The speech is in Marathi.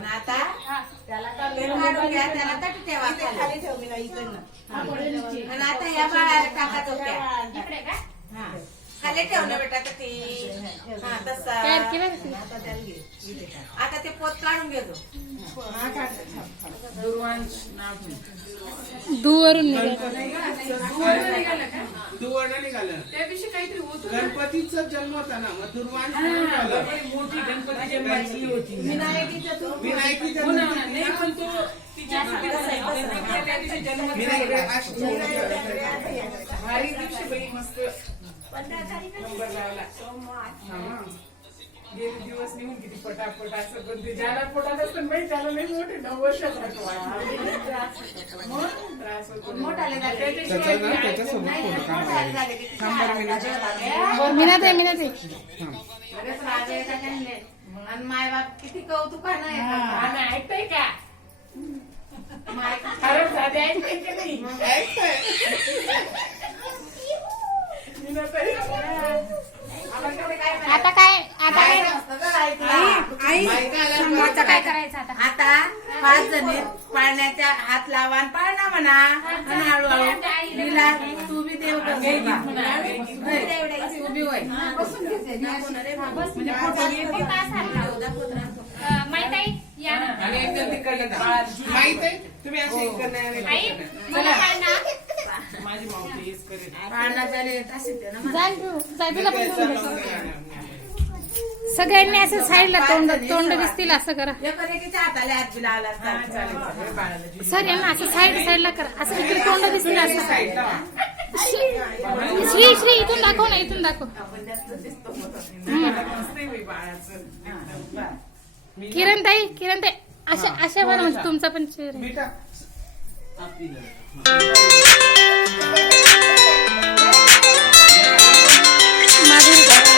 आता त्याला काढून घ्या, त्याला तटी ठेवा खाली ठेव मी इकडनं आणि आता या बाळाला टाका चोक्या खाली ठेवलं बेटा तटी. हा तसा आता ते पोत काढून घेतो. दुवरून त्या दिवशी काहीतरी होत गणपतीचा जन्म होता ना, मग दुर्वांश मोठी गणपती जन्माची होती. विनायकीचा नाही पण तो तिच्या जन्म भारी दिवशी बाई मस्त नंबर लावला. गेले दिवस निघून किती पटापट असं, पण ते ज्याला पोटात असतं माहिती त्याला नाही मोठे 9 वर्षात त्रास होतो. माय बाप किती कौतुकानं ऐकताय का? खरंच दादा ऐकताय का नाही? आता काय करायचं आता 5 जणी पाळण्याच्या हात लावा आणि पाळणा म्हणा आणि हळूहळू लीला तू बी देव उभी होय माहित आहे तुम्ही असे माझी मावशी पाळणा झाले सगळ्यांनी असं साईडला तोंड दिसतील असं करा हाताला हात बी लावला सर यांना असं साईडला करा, असं इकडे तोंड दिसतील असं. श्री इथून दाखव ना, इथून दाखव. किरण ताई अशा बरं म्हणजे तुमचा पण चेहरा माधुरी